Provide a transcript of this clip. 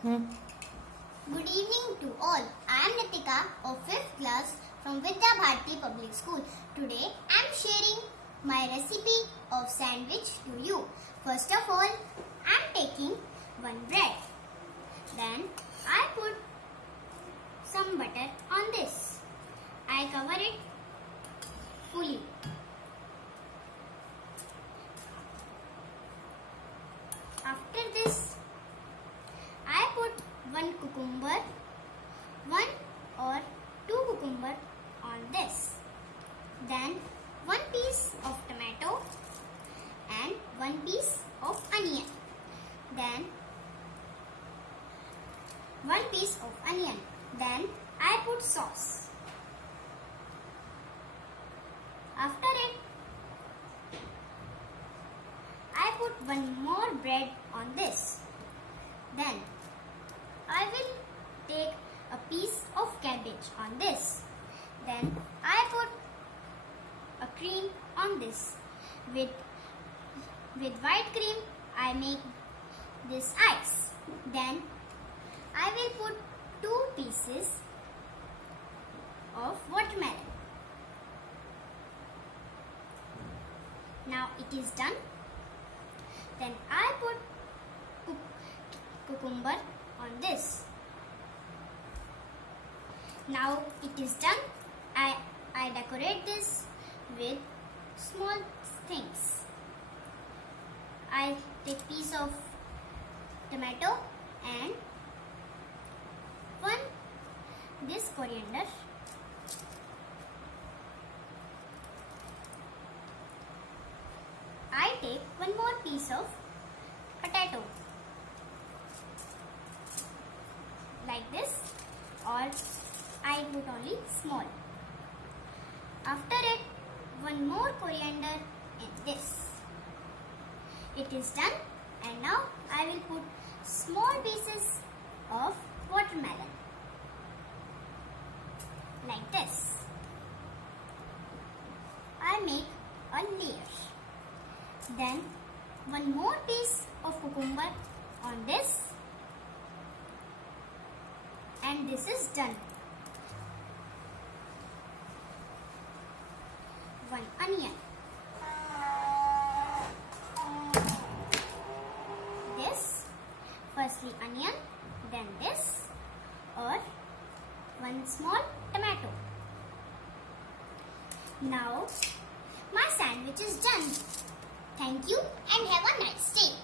Good evening to all. I am Nitika of 5th class from Vidya Bharati Public School. Today I am sharing my recipe of sandwich to you. First of all, I am taking one bread. Then I put some butter on this. I cover it fully. After this, I put one cucumber, one or two cucumber on this. Then one piece of tomato and one piece of onion. Then one piece of onion. Then I put sauce. After it, I put one more bread on this. Then I will take a piece of cabbage on this. Then I put a cream on this. With white cream, I make this ice. Then I will put 2 pieces of watermelon. Now it is done. Then I put cucumber on this. Now it is done. I decorate this with small things. I take piece of tomato and this coriander. I take one more piece of potato like this, or I put only small. After it, one more coriander in this. It is done, and now I will put small pieces of watermelon like this. I make a layer. Then one more piece of cucumber on this, and this is done. One onion. This, firstly onion, then this, or one small tomato. Now my sandwich is done. Thank you and have a nice day.